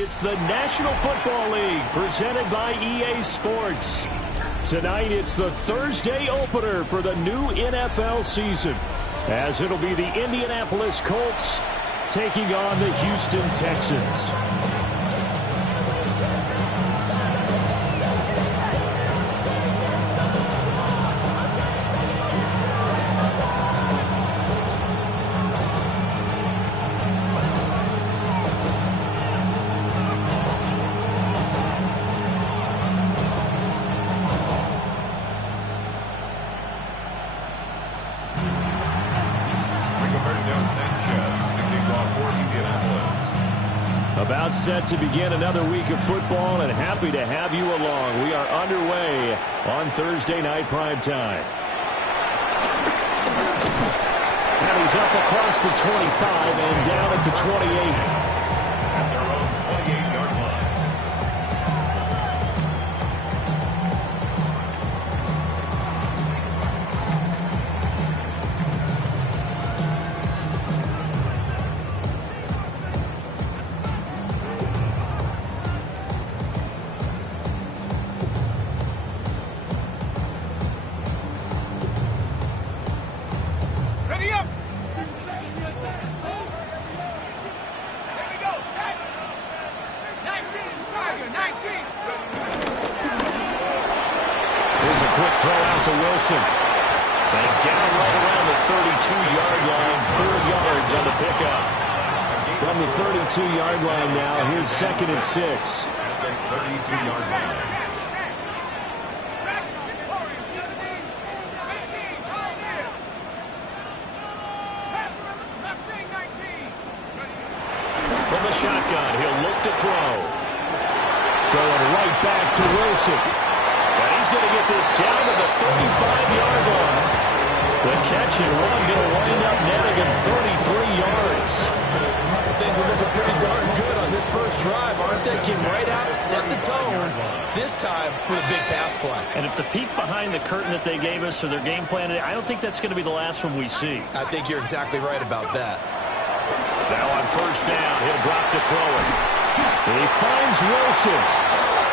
It's the National Football League presented by EA Sports. Tonight, it's the Thursday opener for the new NFL season, as it'll be the Indianapolis Colts taking on the Houston Texans. About set to begin another week of football, and happy to have you along. We are underway on Thursday night primetime. And he's up across the 25 and down at the 28. At their own 28-yard line. And down right around the 32-yard line, 4 yards on the pickup. From the 32-yard line now, here's 2nd and 6. At the 32-yard line. From the shotgun, he'll look to throw. Going right back to Wilson. And he's going to get this down to the 35-yard line. The catch and run going to wind up netting him 33 yards. Things are looking pretty darn good on this first drive, aren't they? Came right out, set the tone, this time with a big pass play. And if the peek behind the curtain that they gave us or their game plan, I don't think that's going to be the last one we see. I think you're exactly right about that. Now on first down, he'll drop to throw it. He finds Wilson.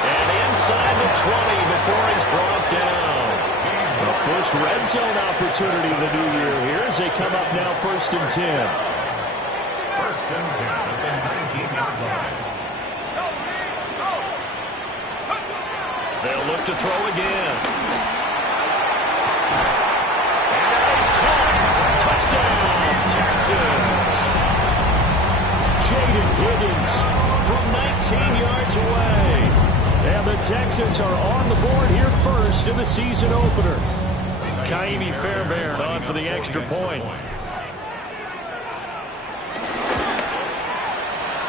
And inside the 20 before he's brought down. The first red zone opportunity of the new year here as they come up now 1st and 10. 1st and 10 at the 19-yard line. They'll look to throw again. And that is caught. Touchdown, Texans. Jaden Higgins from 19 yards away. And the Texans are on the board here first in the season opener. Ka'imi Fairbairn on for the extra point.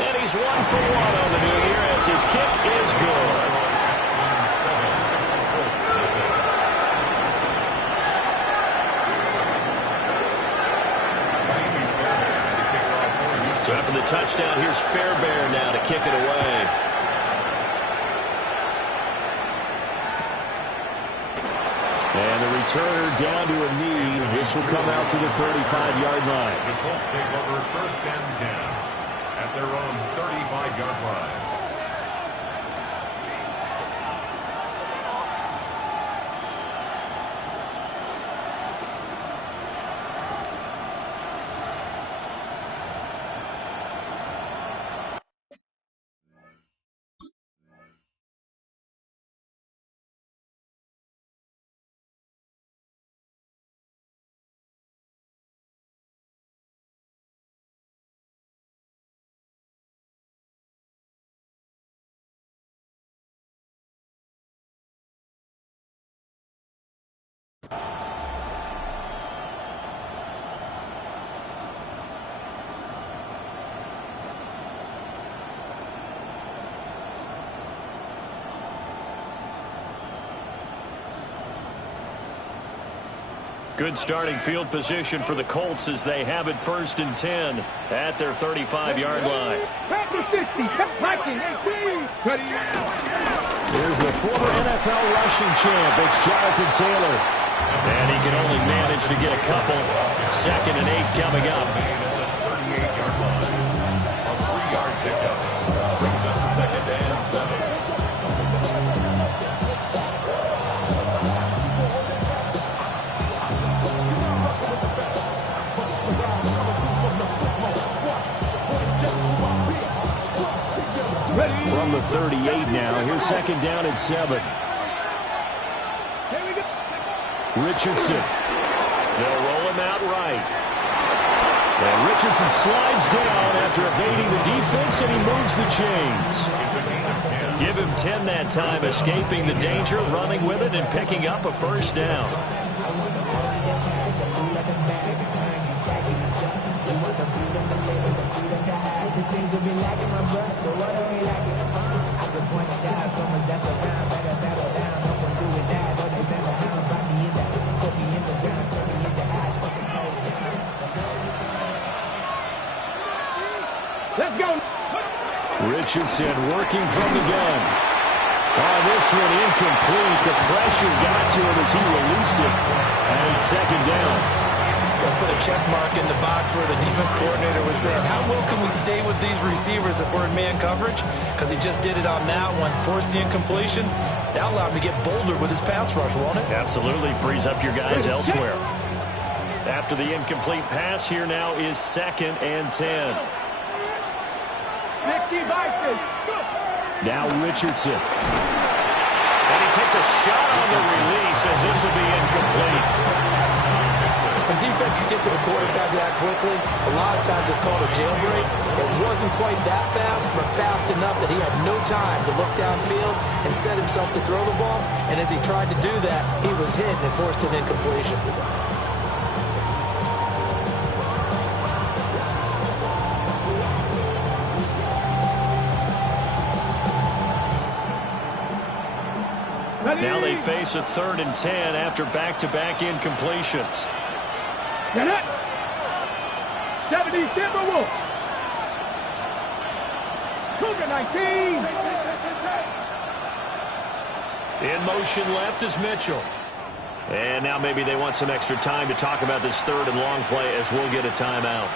And he's 1 for 1 on the new year as his kick is good. So after the touchdown, here's Fairbairn now to kick it away. And the returner down to a knee. This will come out to the 35-yard line. The Colts take over 1st and 10 at their own 35-yard line. Good starting field position for the Colts as they have it 1st and 10 at their 35-yard line. Here's the former NFL rushing champ. It's Jonathan Taylor. And he can only manage to get a couple. 2nd and 8 coming up. A 38-yard line. A 3-yard pickup. Brings up From the 38 now. Here's second down and 7. Richardson. They'll roll him out right. And Richardson slides down after evading the defense, and he moves the chains. Give him 10 that time, escaping the danger, running with it, and picking up a first down. Let's go. Richardson working from the gun. This one incomplete. The pressure got to him as he released it. And second down. They'll put a check mark in the box where the defense coordinator was saying, how well can we stay with these receivers if we're in man coverage? Because he just did it on that one, forced the incompletion. That allowed him to get bolder with his pass rush, won't it? Absolutely. Frees up your guys elsewhere. After the incomplete pass, here now is second and 10. Now Richardson. And he takes a shot on the release as this will be incomplete. When defenses get to the quarterback that quickly, a lot of times it's called a jailbreak. It wasn't quite that fast, but fast enough that he had no time to look downfield and set himself to throw the ball. And as he tried to do that, he was hit and forced an incompletion. Now they face a 3rd and 10 after back-to-back incompletions. 70 Wolf. Cougar 19. In motion left is Mitchell. And now maybe they want some extra time to talk about this 3rd and long play as we'll get a timeout.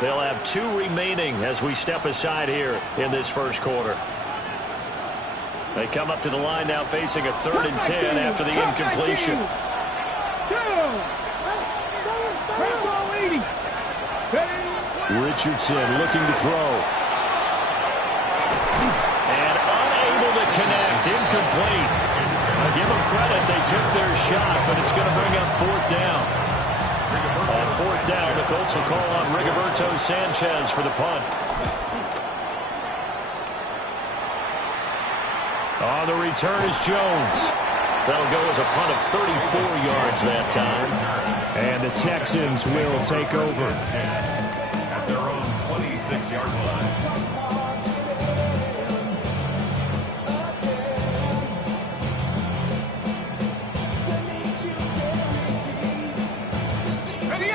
They'll have 2 remaining as we step aside here in this first quarter. They come up to the line now facing a 3rd and 10 after the incompletion. Richardson looking to throw. And unable to connect. Incomplete. I'll give them credit. They took their shot, but it's going to bring up 4th down. On 4th down, the Colts will call on Rigoberto Sanchez for the punt. On the return is Jones. That'll go as a punt of 34 yards that time. And the Texans will take over. At their own 26-yard line.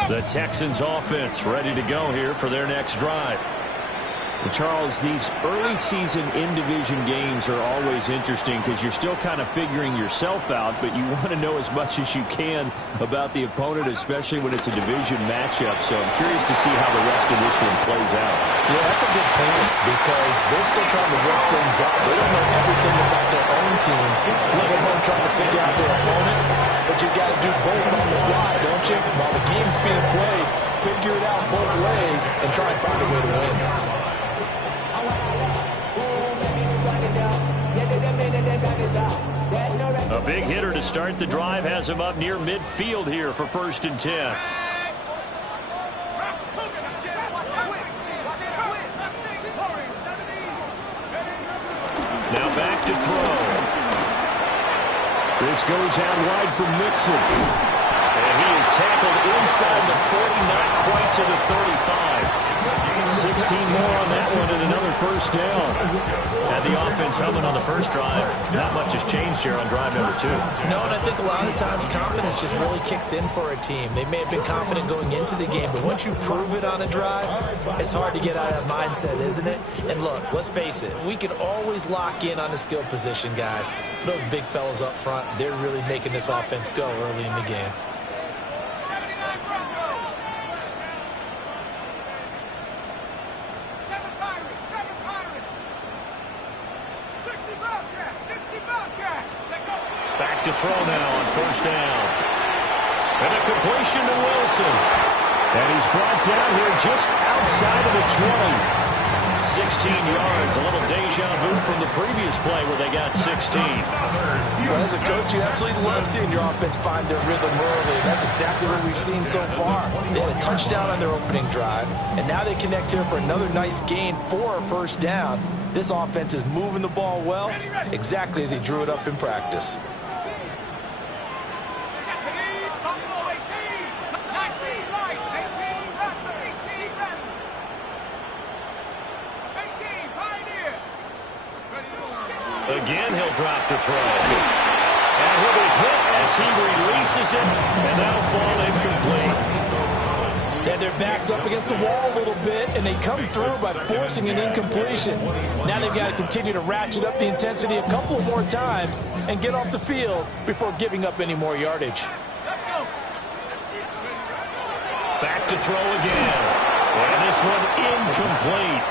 The Texans offense ready to go here for their next drive. And Charles, these early season in-division games are always interesting because you're still kind of figuring yourself out, but you want to know as much as you can about the opponent, especially when it's a division matchup. So I'm curious to see how the rest of this one plays out. Yeah, that's a good point because they're still trying to work things out. They don't know everything about their own team, let alone trying to figure out their opponent. But you got to do both on the fly, don't you? While the game's being played, figure it out both ways and try and find a way to win. A big hitter to start the drive has him up near midfield here for 1st and 10. Now back to throw. This goes out wide for Mixon. And he is tackled inside the 40, not quite to the 35. 16 more on that one and another first down. Had the offense humming on the first drive. Not much has changed here on drive number 2. No, and I think a lot of times confidence just really kicks in for a team. They may have been confident going into the game, but once you prove it on a drive, it's hard to get out of that mindset, isn't it? And look, let's face it, we can always lock in on the skill position, guys. Those big fellas up front, they're really making this offense go early in the game. Back to throw now on 1st down. And a completion to Wilson. And he's brought down here just outside of the 20. 16 yards. A little deja vu from the previous play where they got 16. Well, as a coach, you absolutely love seeing your offense find their rhythm early, and that's exactly what we've seen so far. They had a touchdown on their opening drive, and now they connect here for another nice gain for a first down. This offense is moving the ball well, exactly as he drew it up in practice. Again, he'll drop the throw. And he'll be hit as he releases it, and that'll fall incomplete. And their back's up against the wall a little bit, and they come through by forcing an incompletion. Now they've got to continue to ratchet up the intensity a couple more times and get off the field before giving up any more yardage. Back to throw again. And this one incomplete.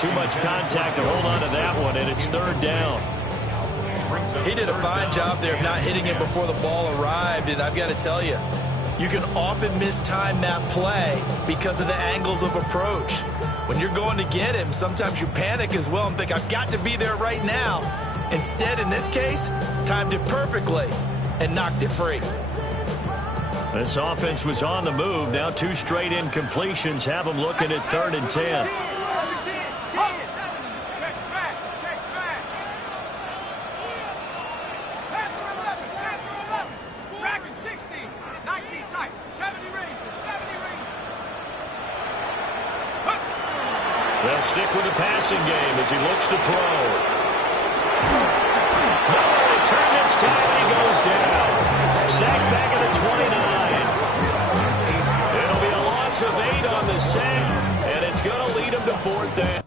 Too much contact to hold on to that one, and it's third down. He did a fine job there of not hitting it before the ball arrived, and I've got to tell you, you can often mistime that play because of the angles of approach. When you're going to get him, sometimes you panic as well and think, I've got to be there right now. Instead, in this case, timed it perfectly and knocked it free. This offense was on the move. Now 2 straight incompletions have them looking at 3rd and 10. They'll stick with the passing game as he looks to throw. No return this time, and he goes down. Sacked back at the 29. It'll be a loss of 8 on the sack, and it's going to lead him to 4th down.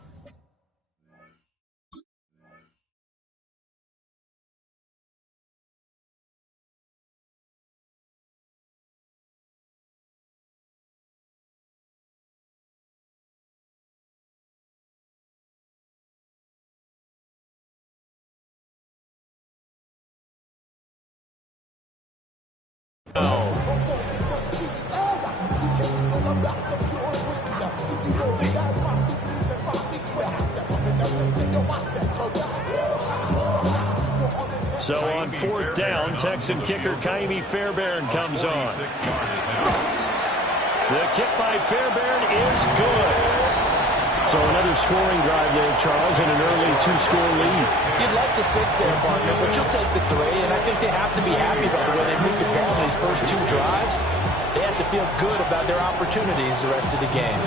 So on 4th down, Texan kicker Ka'imi Fairbairn comes on. The kick by Fairbairn is good. So another scoring drive there, Charles, and an early 2-score lead. You'd like the 6 there, partner, but you'll take the 3, and I think they have to be happy about the way they moved the ball in these first 2 drives. They have to feel good about their opportunities the rest of the game.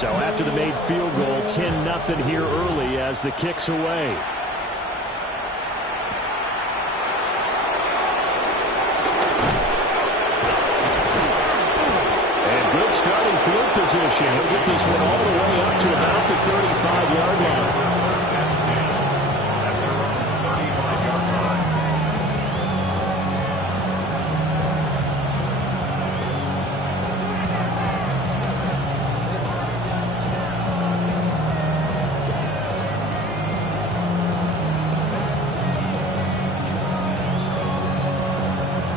So after the made field goal, 10-0 here early as the kick's away. Starting field position. He'll get this one all the way up to about the 35-yard line.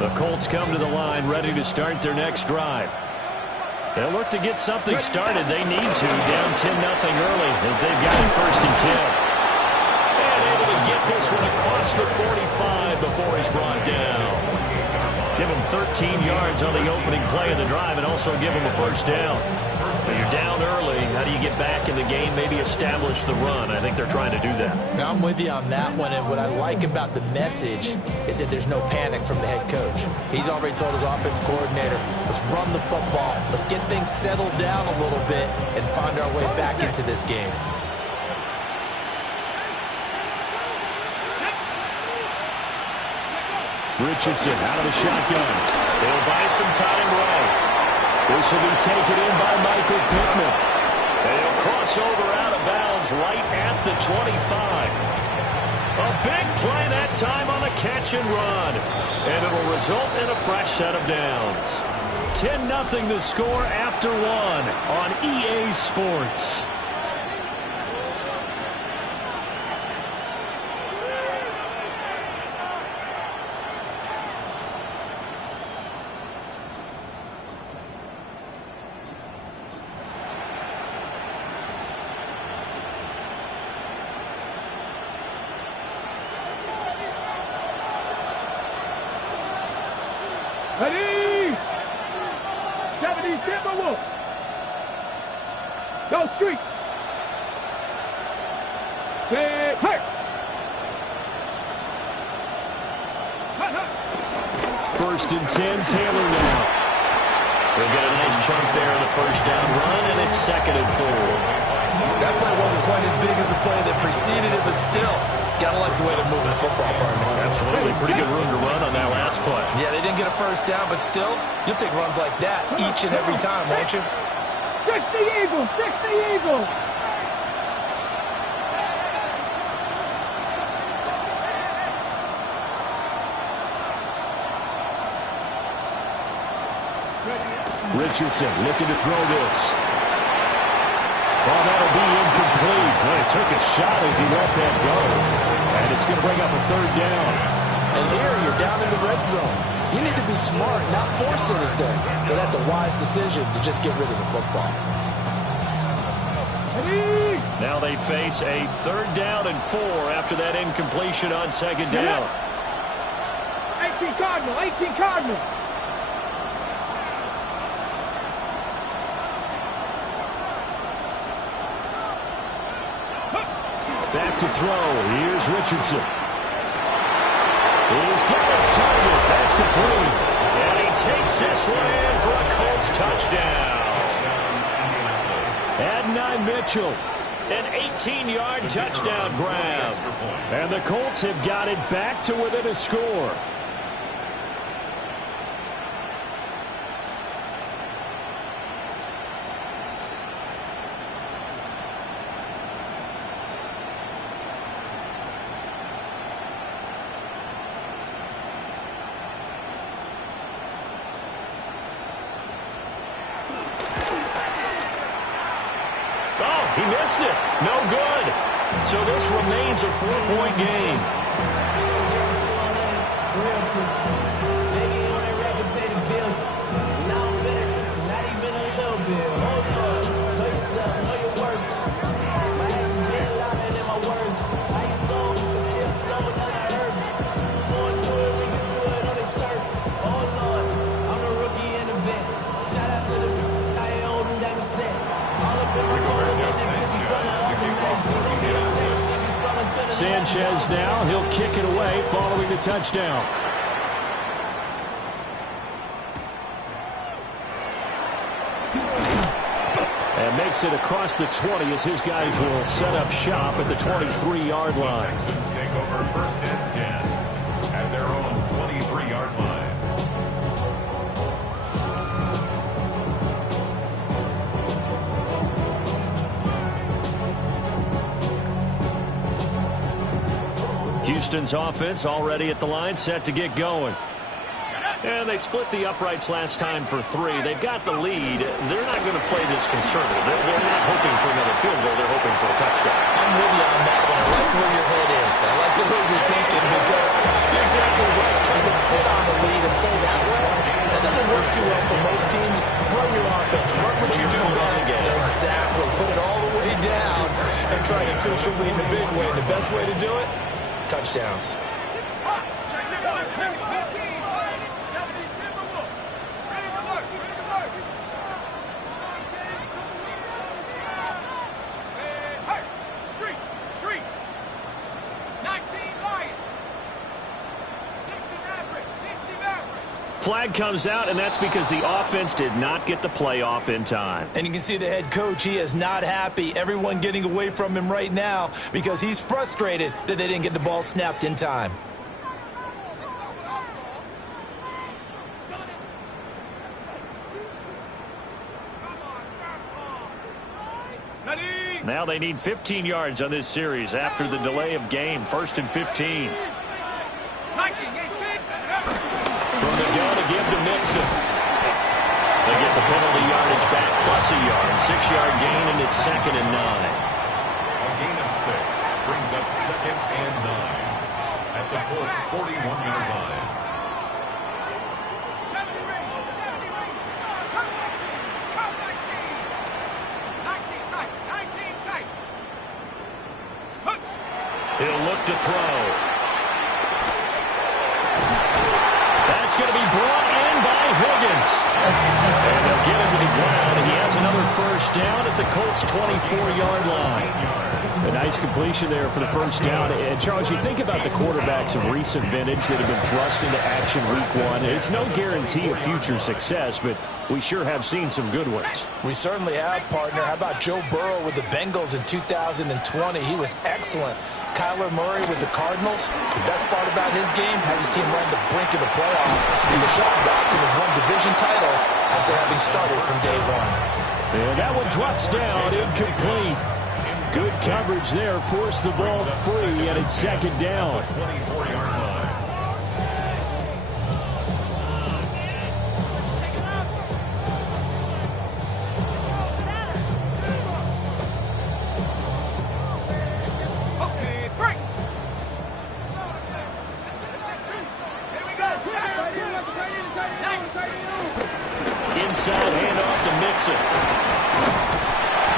The Colts come to the line ready to start their next drive. They'll look to get something started. They need to. Down 10-0 early as they've got it 1st and 10. And able to get this one across the 45 before he's brought down. Give him 13 yards on the opening play of the drive and also give him a 1st down. But you're down early. How do you get back in the game? Maybe establish the run. I think they're trying to do that. Now, I'm with you on that one, and what I like about the message is that there's no panic from the head coach. He's already told his offense coordinator, let's run the football, let's get things settled down a little bit and find our way back into this game. Richardson out of the shotgun. They'll buy some time right. This will be taken in by Michael Pittman. They'll cross over out of bounds right at the 25. A big play that time on a catch and run. And it'll result in a fresh set of downs. 10-0 the score after 1 on EA Sports. Timberwolves. Go street. Say, hey. First and 10, Taylor now. They'll get a nice chunk there in the first down run, and it's 2nd and 4. That play wasn't quite as big as the play that preceded it, but still, gotta like the way they're moving the football, partner. Absolutely. Pretty good room to run on that last play. Yeah, they didn't get a first down, but still, you'll take runs like that each and every time, won't you? 60 Eagles, 60 Eagles. Richardson looking to throw this. Oh, that'll be incomplete. Well, he took a shot as he let that go. And it's going to bring up a 3rd down. And here, you're down in the red zone. You need to be smart, not force anything. So that's a wise decision to just get rid of the football. Now they face a 3rd down and 4 after that incompletion on 2nd down. 18 Cardinal, 18 Cardinal. Back to throw. Here's Richardson. He's got his target. That's complete. And he takes this one in for a Colts touchdown. Adonai Mitchell. An 18-yard touchdown grab. And the Colts have got it back to within a score. He missed it. No good. So this remains a 4-point game. Sanchez now, he'll kick it away following the touchdown. And makes it across the 20 as his guys will set up shop at the 23-yard line. Texans take over 1st and 10 at their own 23-yard line. Houston's offense already at the line, set to get going. And they split the uprights last time for 3. They've got the lead. They're not going to play this conservative. They're not hoping for another field goal. They're hoping for a touchdown. I'm with you on that one. I like where your head is. I like the way you're thinking because you're exactly right. Trying to sit on the lead and play that way, that doesn't work too well for most teams. Run your offense. Run what you do best. Exactly. Put it all the way down and try to crucial lead in a big way. And the best way to do it, touchdowns. Flag comes out, and that's because the offense did not get the play off in time. And you can see the head coach, he is not happy. Everyone getting away from him right now because he's frustrated that they didn't get the ball snapped in time. Now they need 15 yards on this series after the delay of game. 1st and 15. From the gun to give to Mixon. They get the penalty yardage back plus a yard. 6-yard gain, and it's 2nd and 9. A gain of 6 brings up 2nd and 9 at the Colts' 41-yard line. He'll look to throw. That's going to be brought in by Higgins. And they'll get him to the ground first down at the Colts' 24-yard line. A nice completion there for the first down. And, Charles, you think about the quarterbacks of recent vintage that have been thrust into action week one. It's no guarantee of future success, but we sure have seen some good ones. We certainly have, partner. How about Joe Burrow with the Bengals in 2020? He was excellent. Kyler Murray with the Cardinals. The best part about his game has his team run the brink of the playoffs. And Deshaun Watson has won division titles after having started from day one. And that one drops down, incomplete. Good coverage there, forced the ball free, and it's second down. Inside handoff to Mixon.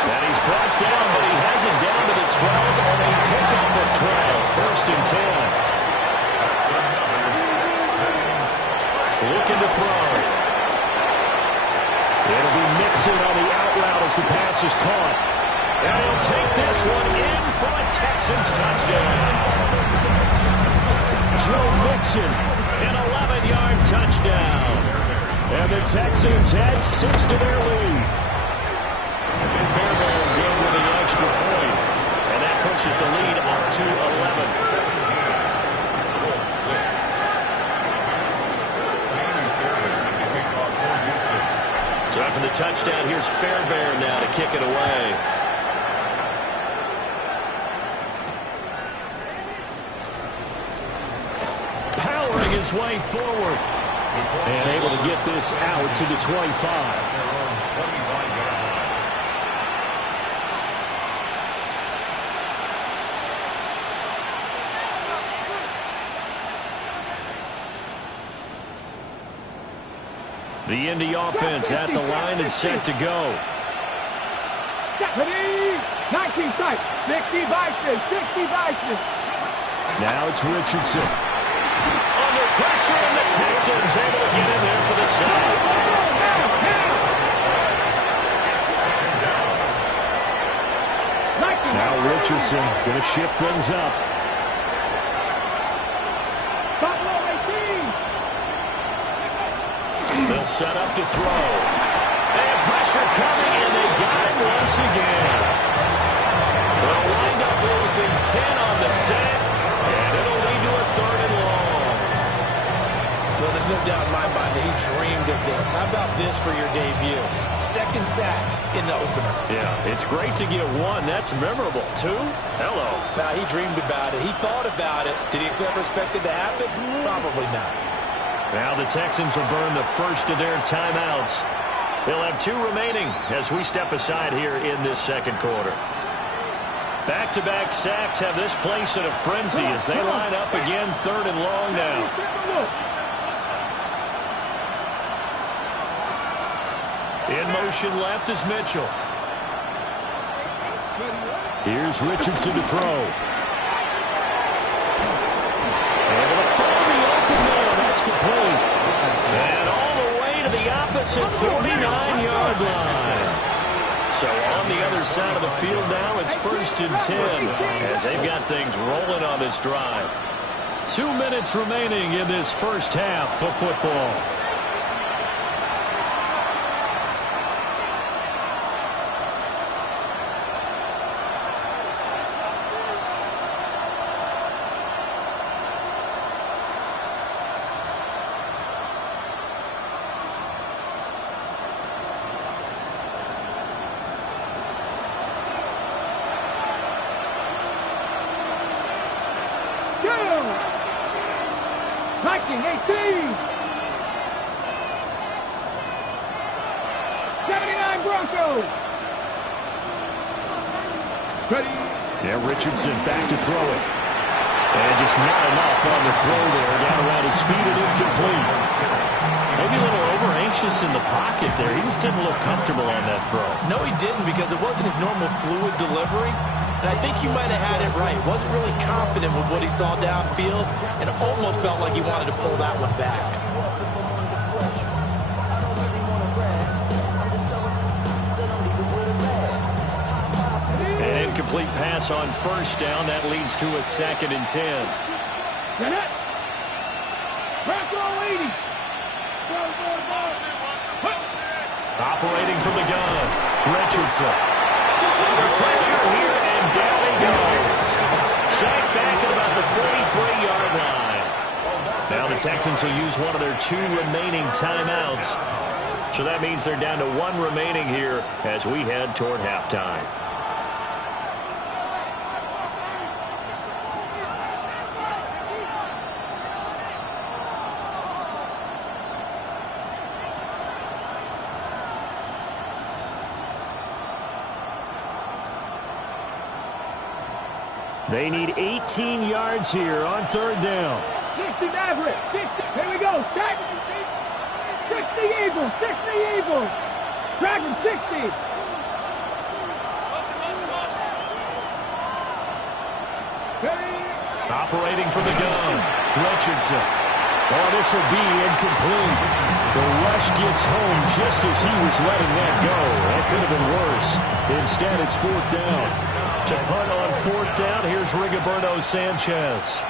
And he's brought down, but he has it down to the 12 on a pickup of 12. First and 10. Looking to throw. It'll be Mixon on the out route as the pass is caught. And he'll take this one in for a Texans touchdown. Joe Mixon, an 11-yard touchdown. And the Texans add 6 to their lead. Fairbairn good with the extra point. And that pushes the lead up to 11. So after the touchdown, here's Fairbairn now to kick it away. Powering his way forward. And able to get this out to the 25. The Indy offense at the line and set to go. 19 tight. 60 vices. 60 vices. Now it's Richardson. Under pressure, and the Texans able to get in there for the sack. Now Richardson going to shift things up. They'll set up to throw. And pressure coming, and they got him once again. They'll wind up losing 10 on the sack, and it'll lead to a 3rd and long. Well, there's no doubt in my mind that he dreamed of this. How about this for your debut? 2nd sack in the opener. Yeah, it's great to get 1. That's memorable. 2? Hello. Now, he dreamed about it. He thought about it. Did he ever expect it to happen? Probably not. Now the Texans will burn the first of their timeouts. They'll have 2 remaining as we step aside here in this second quarter. Back-to-back sacks have this place in a frenzy as they line up again 3rd and long now. In motion left is Mitchell. Here's Richardson to throw. Able to find the open man. That's complete. And all the way to the opposite 49-yard line. So on the other side of the field now, it's 1st and 10 as they've got things rolling on this drive. 2 minutes remaining in this first half of football. Viking 18. 79 Broncos. Ready. Yeah, Richardson back to throw it. And just not enough on the throw there. Down around his feet and incomplete. Maybe a little over-anxious in the pocket there. He just didn't look comfortable on that throw. No, he didn't, because it wasn't his normal fluid delivery. And I think you might have had it right. Wasn't really confident with what he saw downfield and almost felt like he wanted to pull that one back. incomplete pass on first down. That leads to a 2nd and 10. Get it. Back row 80. Operating from the gun, Richardson. Under pressure here, and down he goes. Sacked back at about the 43-yard line. Now the Texans will use one of their 2 remaining timeouts. So that means they're down to 1 remaining here as we head toward halftime. They need 18 yards here on 3rd down. 60 Maverick. 60. Here we go. Set. 60 Eagles. 60 Eagles. Dragon 60. Operating from the gun, Richardson. Oh, this will be incomplete. The rush gets home just as he was letting that go. That could have been worse. Instead, it's 4th down. To punt on 4th down, here's Rigoberto Sanchez.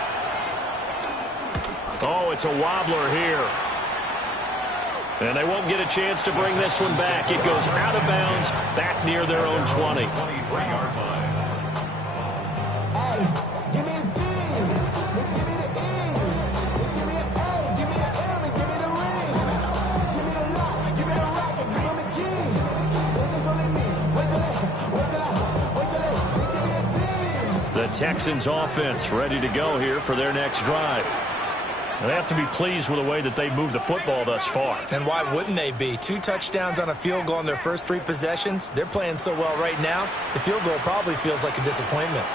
Oh, it's a wobbler here. And they won't get a chance to bring this one back. It goes out of bounds, back near their own 20. 23-yard line. The Texans offense ready to go here for their next drive. They have to be pleased with the way that they've moved the football thus far. And why wouldn't they be? 2 touchdowns on a field goal in their first 3 possessions. They're playing so well right now, the field goal probably feels like a disappointment.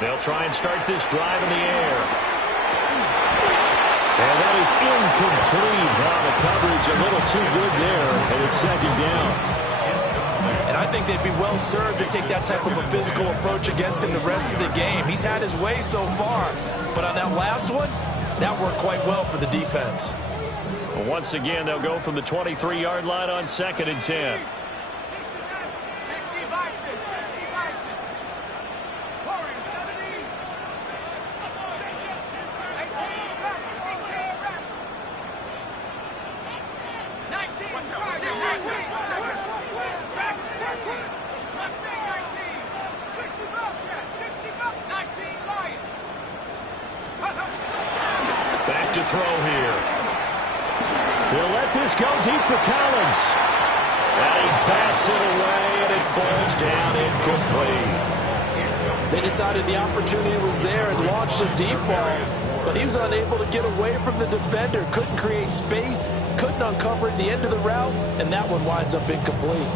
They'll try and start this drive in the air. And that is incomplete. Now the coverage a little too good there, and it's 2nd down. And I think they'd be well served to take that type of a physical approach against him the rest of the game. He's had his way so far, but on that last one, that worked quite well for the defense. Well, once again, they'll go from the 23-yard line on 2nd and 10. Back to throw here. They'll let this go deep for Collins. And he bats it away, and it falls down incomplete. They decided the opportunity was there and launched a deep ball, but he was unable to get away from the defender, couldn't create space, couldn't uncover at the end of the route, and that one winds up incomplete.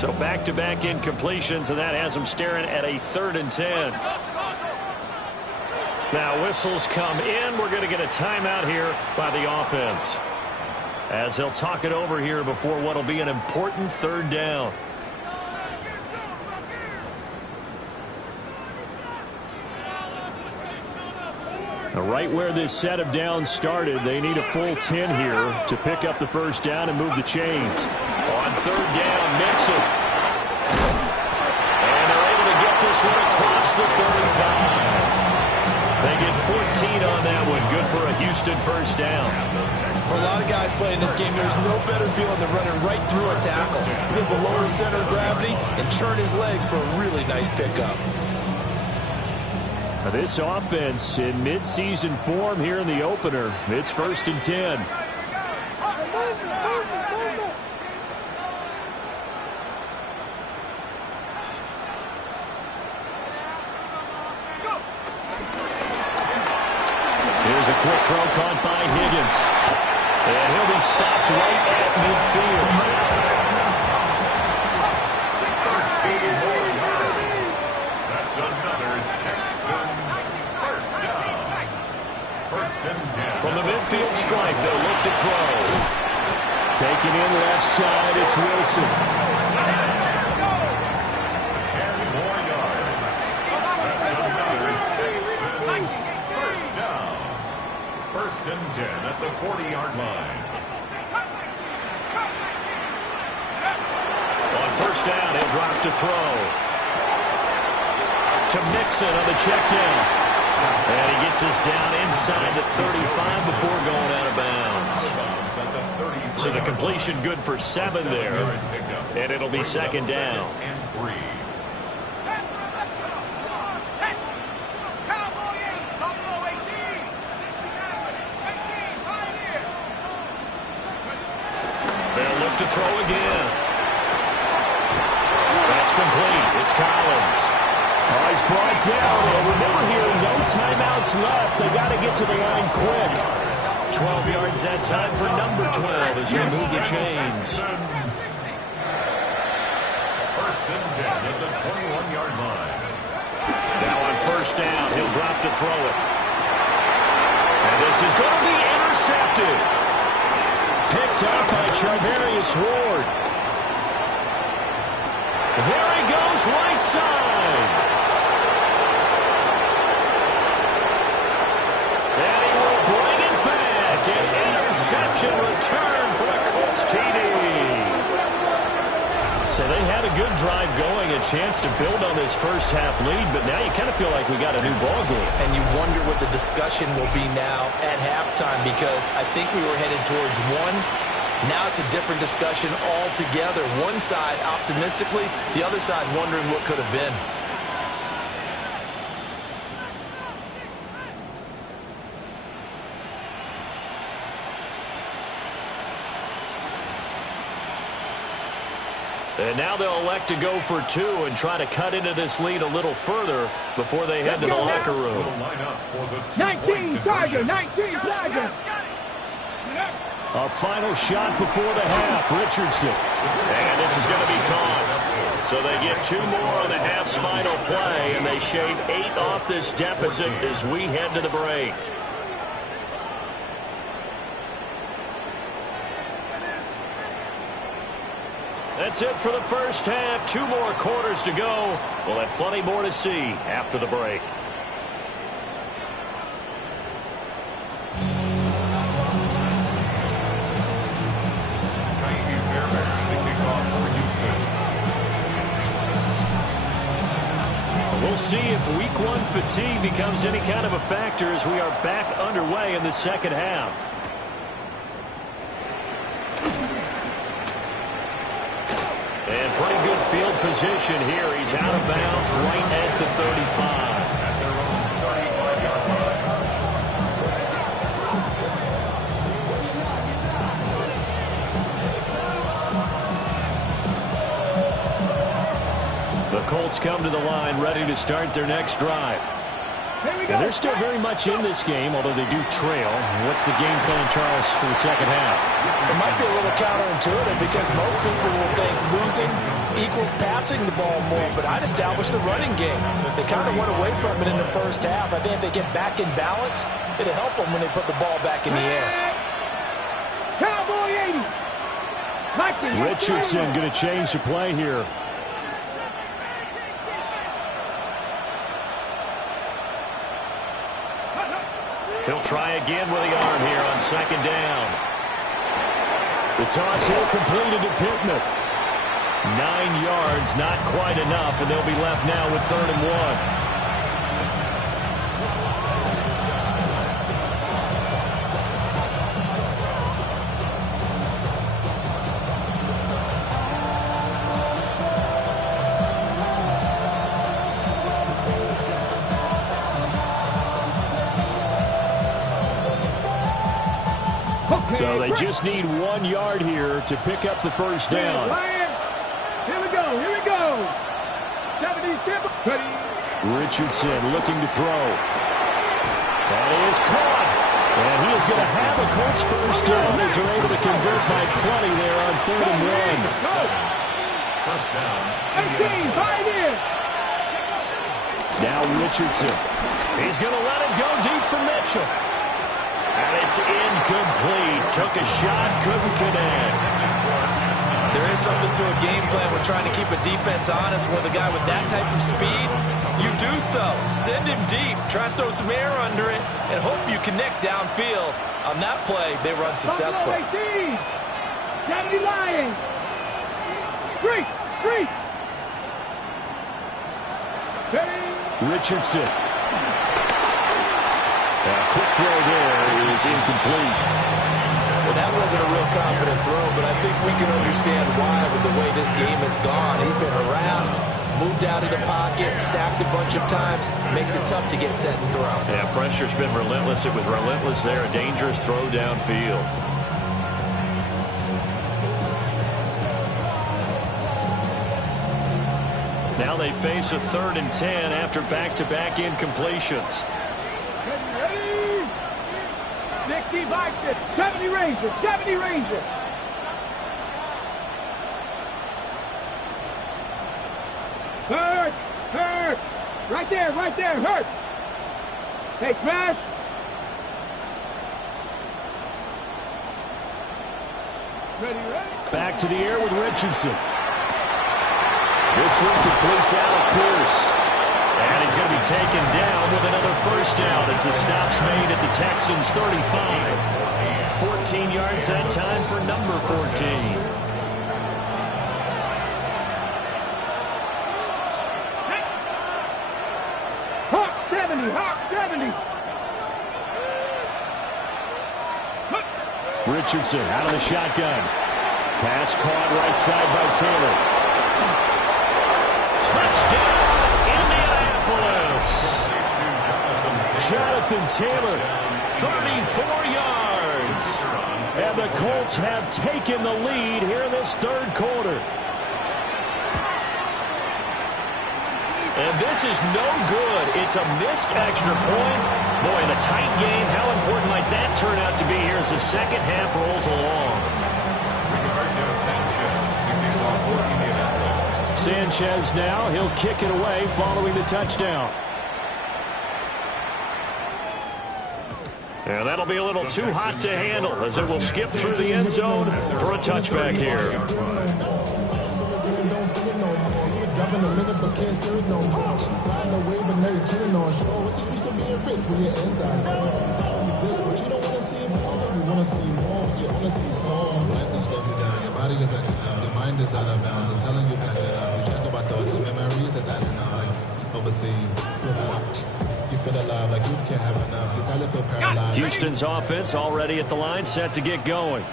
So back-to-back incompletions, and that has them staring at a 3rd and 10. Now whistles come in. We're going to get a timeout here by the offense, as they'll talk it over here before what will be an important 3rd down. Now, right where this set of downs started, they need a full 10 here to pick up the 1st down and move the chains. On 3rd down, Mixon. And they're able to get this one across the 35. They get 14 on that one. Good for a Houston 1st down. For a lot of guys playing this game, there's no better feeling than running right through a tackle. He's able to lower his center of gravity and churn his legs for a really nice pickup. Now, this offense in mid-season form here in the opener. It's 1st and 10. Here's a quick throw caught by Higgins. And he'll be stopped right at midfield. 13 more yards. That's another Texans 1st down. 1st and 10. From the midfield stripe, they'll look to throw. Taking in left side, it's Wilson. 10 more yards. That's another Texans 1st down. 1st and 10 at the 40-yard line. first down. He'll drop to throw. To Mixon on the check down. And he gets us down inside the 35 before going out of bounds. So the completion good for 7 there. And it'll be second down. They'll look to throw again. That's complete. It's Collins. Oh, he's brought down. And remember here, no timeouts left. They got to get to the line quick. 12 yards that time for number 12 as they move the chains. First and 10 at the 21-yard line. Now on first down, he'll drop to throw it. And this is going to be intercepted. Picked up by Charvarius Ward. There he goes, right side. And he will bring it back. An interception return for the Colts TD. So they had a good drive going, a chance to build on this first half lead, but now you kind of feel like we got a new ball game. And you wonder what the discussion will be now at halftime, because I think we were headed towards one. Now it's a different discussion altogether. One side optimistically, the other side wondering what could have been. And now they'll elect to go for 2 and try to cut into this lead a little further before they head to the locker room. 19 Charger, 19 Charger. A final shot before the half. Richardson. And this is going to be caught. So they get 2 more on the half's final play, and they shave 8 off this deficit as we head to the break. That's it for the first half. 2 more quarters to go. We'll have plenty more to see after the break. We'll see if week 1 fatigue becomes any kind of a factor as we are back underway in the second half. And pretty good field position here. He's out of bounds right at the 35. The Colts come to the line ready to start their next drive. And they're still very much in this game, although they do trail. What's the game plan, Charles, for the second half? It might be a little counterintuitive because most people will think losing equals passing the ball more, but I'd establish the running game. They kind of went away from it in the first half. I think if they get back in balance, it'll help them when they put the ball back in the air. Cowboy 80. Richardson going to change the play here. He'll try again with the arm here on second down. The toss here completed to Pittman. 9 yards, not quite enough, and they'll be left now with 3rd and 1. So they just need 1 yard here to pick up the first down. Here we go. Here we go. 77. Richardson looking to throw. That is caught. And he is going to have a Colts first down as they're able to convert by plenty there on 3rd and 1. First down. 18, 5 in. Now Richardson. He's going to let it go deep for Mitchell. And it's incomplete. Took a shot, couldn't connect. There is something to a game plan when trying to keep a defense honest with a guy with that type of speed. You do so. Send him deep. Try to throw some air under it and hope you connect downfield. On that play, they were unsuccessful. 18. 70 Lions. 3. 3. Steady. Richardson. A quick throw there is incomplete. Well, that wasn't a real confident throw, but I think we can understand why with the way this game has gone. He's been harassed, moved out of the pocket, sacked a bunch of times. Makes it tough to get set and throw. Yeah, pressure's been relentless. It was relentless there. A dangerous throw downfield. Now they face a 3rd and 10 after back-to-back incompletions. Ready. 60 Vikings. 70 Rangers. 70 Rangers. Hurt. Hurt. Right there. Right there. Hurt. Hey, smash. Ready, ready. Back to the air with Richardson. This one completes Alec Pierce. And he's going to be taken down with another first down as the stop's made at the Texans' 35. 14 yards that time for number 14. Hawk 70. Hawk 70. Richardson out of the shotgun. Pass caught right side by Taylor. Touchdown, Indianapolis. Jonathan Taylor, 34 yards. And the Colts have taken the lead here in this 3rd quarter. And this is no good. It's a missed extra point. Boy, in a tight game, how important might that turn out to be here as the second half rolls along? Sanchez now, he'll kick it away following the touchdown. And that'll be a little too hot to handle as it will skip through the end zone for a touchback here. Your mind is out of bounds. It's telling you that you check about thoughts and memories that's adding up, like overseas. You feel alive, like you can't have enough. You probably feel paralyzed. Houston's offense already at the line, set to get going.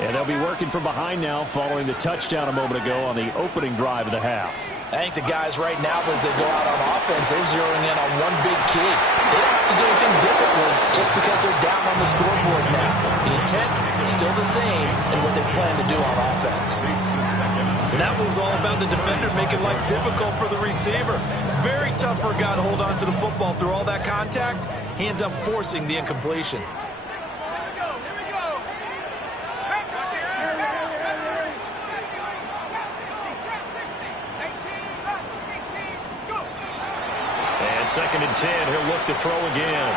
And they'll be working from behind now following the touchdown a moment ago on the opening drive of the half. I think the guys right now, as they go out on offense, they're zeroing in on one big key. They don't have to do anything differently just because they're down on the scoreboard now. The intent is still the same in what they plan to do on offense. And that was all about the defender making life difficult for the receiver. Very tough for a guy to hold on to the football through all that contact. He ends up forcing the incompletion. And 2nd and 10, he'll look to throw again.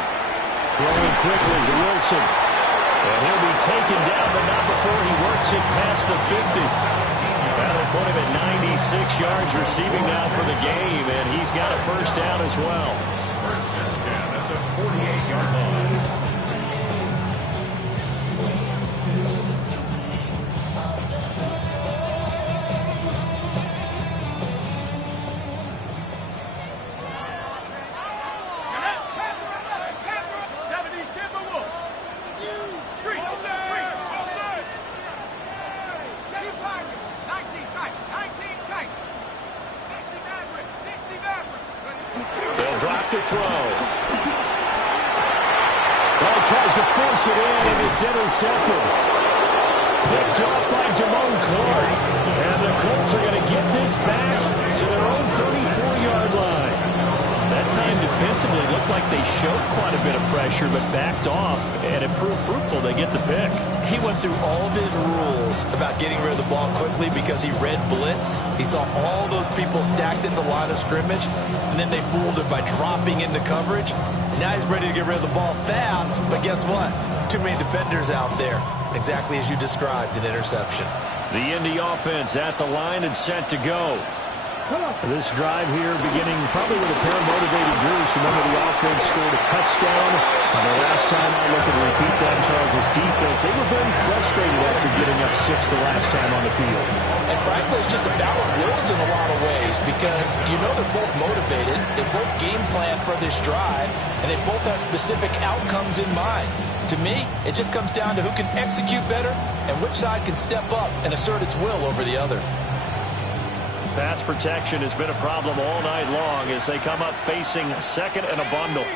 Throwing quickly to Wilson. And he'll be taken down, but not before he works it past the 50. That'll put him at 96 yards receiving now for the game, and he's got a first down as well. First and 10 at the 48-yard line. They'll drop to throw. Well, tries to force it in, and it's intercepted. Picked off by Damone Clark. And the Colts are going to get this back to their own 34-yard line. That time defensively looked like they showed quite a bit of pressure, but backed off, and it proved fruitful. They get the pick. He went through all of his rules about getting rid of the ball quickly because he read blitz. He saw all those people stacked at the line of scrimmage, and then they fooled him by dropping into coverage. Now he's ready to get rid of the ball fast, but guess what? Too many defenders out there. Exactly as you described, an interception. The Indy offense at the line and set to go. This drive here beginning probably with a pair of motivated groups. Remember, the offense scored a touchdown. The last time I look and repeat that, Charles' defense, they were very frustrated after getting up 6 the last time on the field. And frankly, it's just a battle of wills in a lot of ways because you know they're both motivated. They both game plan for this drive, and they both have specific outcomes in mind. To me, it just comes down to who can execute better and which side can step up and assert its will over the other. Pass protection has been a problem all night long as they come up facing second and a bundle.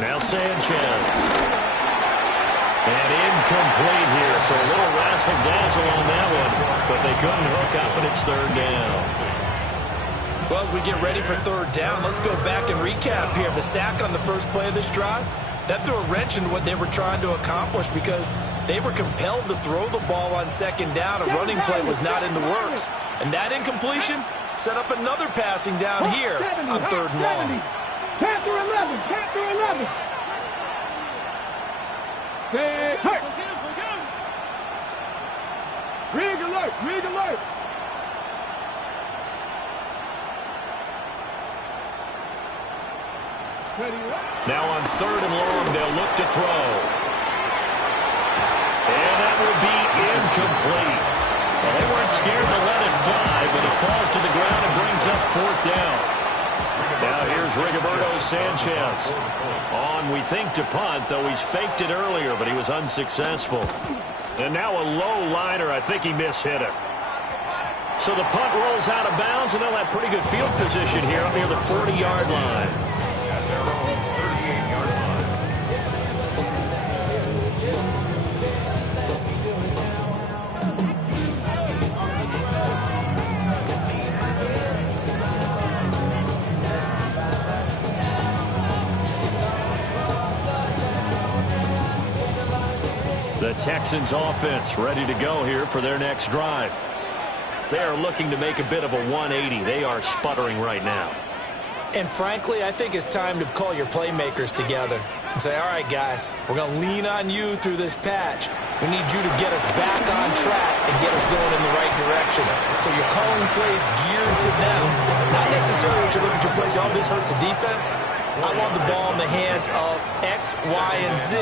Now Sanchez. And incomplete here, so a little razzle-dazzle on that one, but they couldn't hook up, and it's third down. Well, as we get ready for third down, let's go back and recap here. The sack on the first play of this drive, that threw a wrench into what they were trying to accomplish because they were compelled to throw the ball on second down. A running play was not in the works. And that incompletion set up another passing down here on third and long. Panther 11, Panther 11. Say, hey. Rig alert, rig alert. Now on third and long, they'll look to throw. And that will be incomplete. Well, they weren't scared to let it fly, but it falls to the ground and brings up fourth down. Now here's Rigoberto Sanchez. On, we think, to punt, though he's faked it earlier, but he was unsuccessful. And now a low liner. I think he mishit it. So the punt rolls out of bounds, and they'll have pretty good field position here up near the 40-yard line. The Texans offense ready to go here for their next drive. They are looking to make a bit of a 180. They are sputtering right now. And frankly, I think it's time to call your playmakers together and say, all right, guys, we're going to lean on you through this patch. We need you to get us back on track and get us going in the right direction. So you're calling plays geared to them. Not necessarily what you look at your plays, oh, this hurts the defense. I want the ball in the hands of X, Y, and Z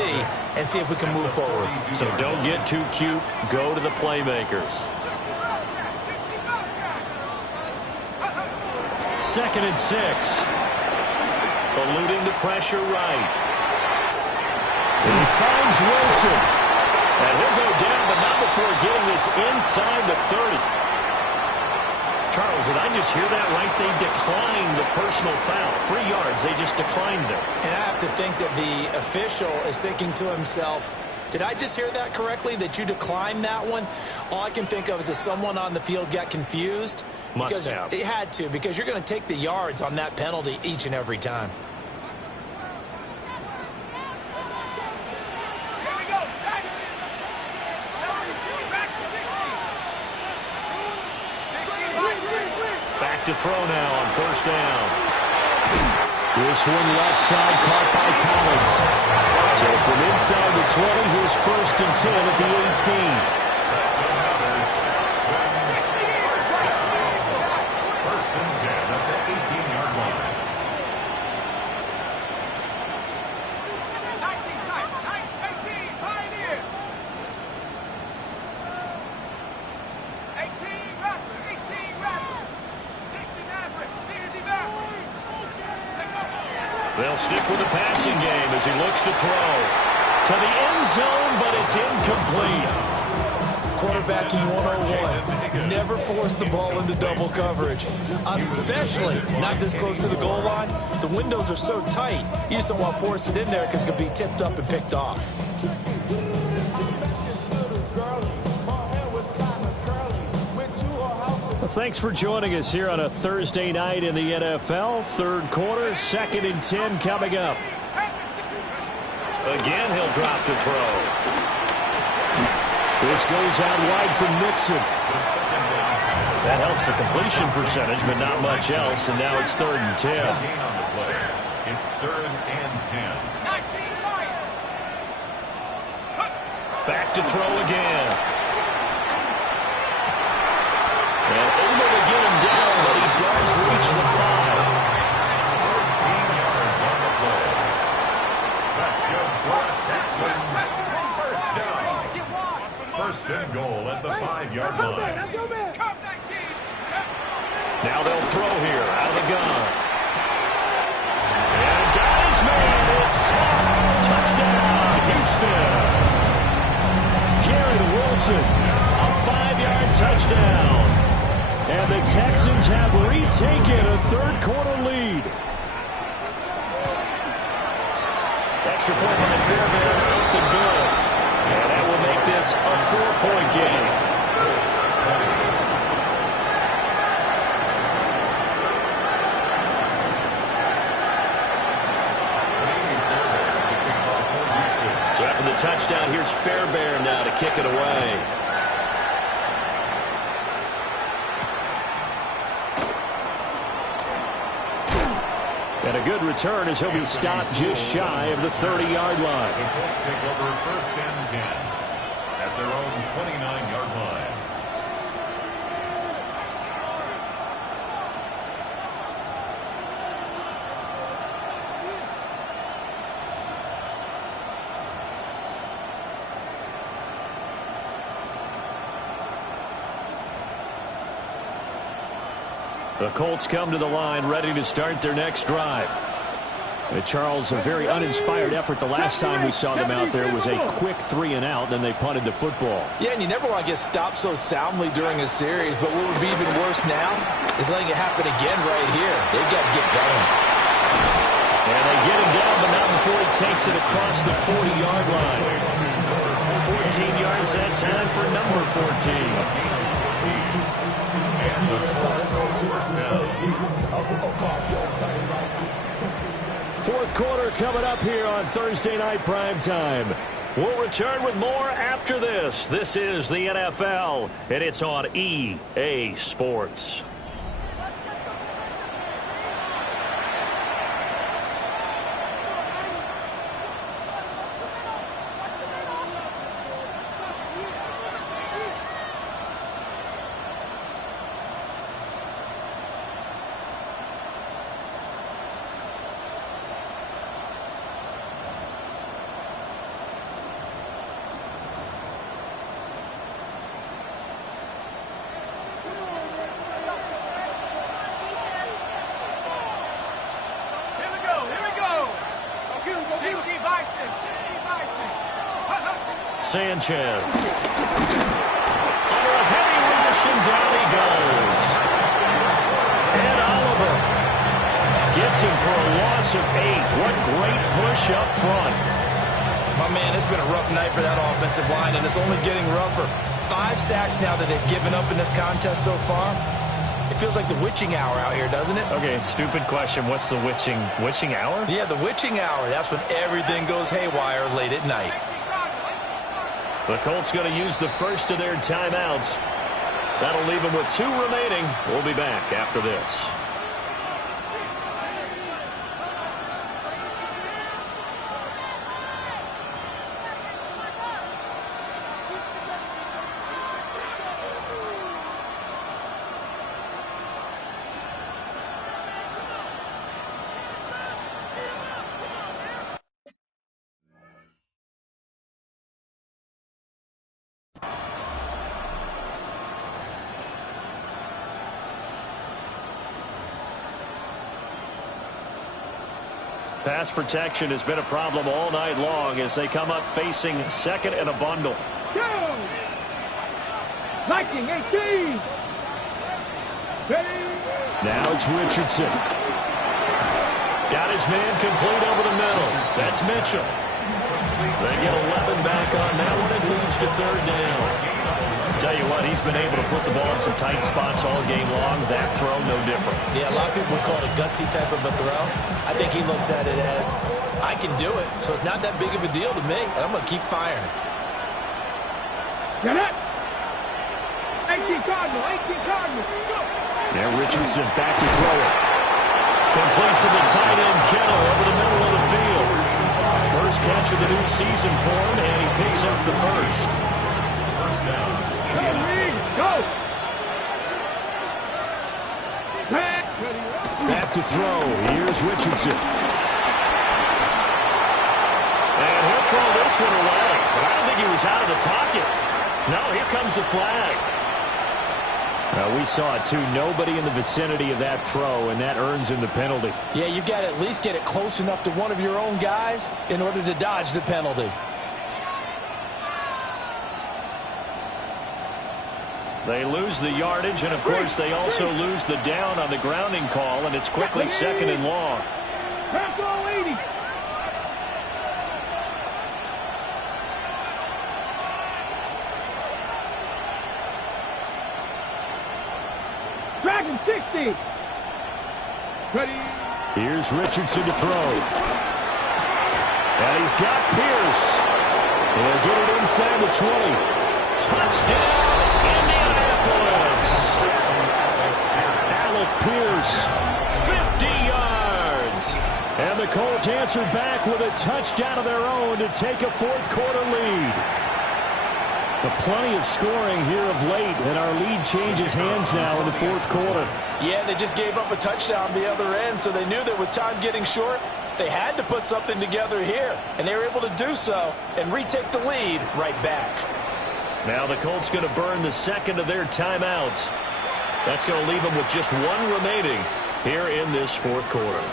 and see if we can move forward. So don't get too cute. Go to the playmakers. Second and 6. Eluding the pressure right. He finds Wilson. And he'll go down, but not before getting this inside the 30. Charles, did I just hear that right? They declined the personal foul. 3 yards, they just declined it. And I have to think that the official is thinking to himself, did I just hear that correctly, that you declined that one? All I can think of is that someone on the field got confused. Must have. They had to, because you're going to take the yards on that penalty each and every time. Back to throw now on first down. This one left side caught by Collins. So from inside the 20, here's first and 10 at the 18. First and 10 at the 18-yard line. 19 tight, 18, Pioneer. 18 Raptor, 18 Raptor. 60 Maverick, CZ Maverick. They'll stick with the passing game as he looks to throw. To the end zone, but it's incomplete. Quarterbacking 101. Never force the ball into double coverage, especially not this close to the goal line. The windows are so tight, you just don't want to force it in there because it could be tipped up and picked off. Well, thanks for joining us here on a Thursday night in the NFL. Third quarter, second and 10 coming up. Again, he'll drop to throw. This goes out wide for Mixon. That helps the completion percentage, but not much else, and now it's third and 10. It's 3rd and 10. Back to throw again. And able to get him down, but he does reach the 5. 14 yards on the play. That's good for a Texans first down. First and goal at the 5-yard line. Now they'll throw here out of the gun. And got his man. It's caught. Touchdown, Houston. Garrett Wilson, a 5-yard touchdown. And the Texans have retaken a third-quarter lead. Extra point by Fairbairn out the good. And that will make this a 4-point game. So after the touchdown, here's Fairbairn now to kick it away. And a good return as he'll be stopped just shy of the 30-yard line. The Colts take over 1st and 10 at their own 29-yard line. The Colts come to the line ready to start their next drive. Charles, a very uninspired effort. The last time we saw them out there was a quick 3-and-out, then they punted the football. Yeah, and you never want to get stopped so soundly during a series, but what would be even worse now is letting it happen again right here. They've got to get going. And they get him down, but not before he takes it across the 40-yard line. 14 yards that time for number 14. Fourth quarter coming up here on Thursday Night Primetime. We'll return with more after this. This is the NFL, and it's on EA Sports. Sanchez. Under a heavy rush, and down he goes. And Oliver gets him for a loss of 8. What great push up front. My man, it's been a rough night for that offensive line, and it's only getting rougher. 5 sacks now that they've given up in this contest so far. It feels like the witching hour out here, doesn't it? Okay, stupid question. What's the witching hour? Yeah, the witching hour. That's when everything goes haywire late at night. The Colts going to use the first of their timeouts. That'll leave them with 2 remaining. We'll be back after this. Pass protection has been a problem all night long as they come up facing second and a bundle. Go! Liking 18! Ready? Now it's Richardson. Got his man complete over the middle. That's Mitchell. They get 11 back on that one. It leads to third down. Tell you what, he's been able to put the ball in some tight spots all game long. That throw, no different. Yeah, a lot of people would call it a gutsy type of a throw. I think he looks at it as, I can do it, so it's not that big of a deal to me, and I'm going to keep firing. Get it! 18 Cardinals, 18 Cardinals. Go! Now Richardson back to throw it. Complete to the tight end, Kittle, over catch of the new season for him, and he picks up the first. First down. Go! Back to throw. Here's Richardson. And he'll throw this one away, but I don't think he was out of the pocket. No, here comes the flag. We saw it, too. Nobody in the vicinity of that throw, and that earns him the penalty. Yeah, you got to at least get it close enough to one of your own guys in order to dodge the penalty. They lose the yardage, and, of course, they also lose the down on the grounding call, and it's quickly second and long. Pass all 80. Dragon 60. Ready. Here's Richardson to throw. And he's got Pierce. He'll get it inside the 20. Touchdown, Indianapolis. Alec Pierce, 50 yards. And the Colts answer back with a touchdown of their own to take a fourth-quarter lead. Plenty of scoring here of late, and our lead changes hands now in the fourth quarter. Yeah, they just gave up a touchdown the other end, so they knew that with time getting short, they had to put something together here, and they were able to do so and retake the lead right back. Now the Colts going to burn the second of their timeouts. That's going to leave them with just one remaining here in this fourth quarter.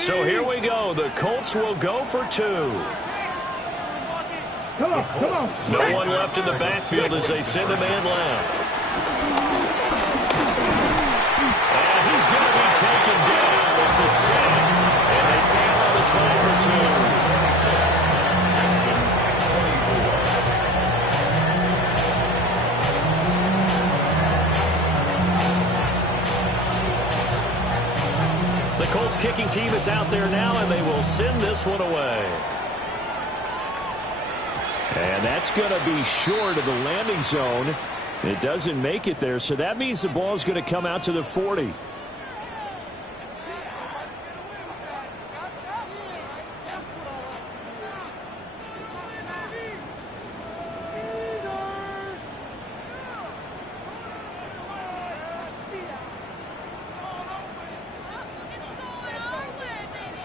So here we go. The Colts will go for two. Come on. No one left in the backfield as they send a man left. And he's going to be taken down. It's a sack. And they fail on the try for two. The Colts kicking team is out there now, and they will send this one away. And that's going to be short of the landing zone. It doesn't make it there, so that means the ball is going to come out to the 40.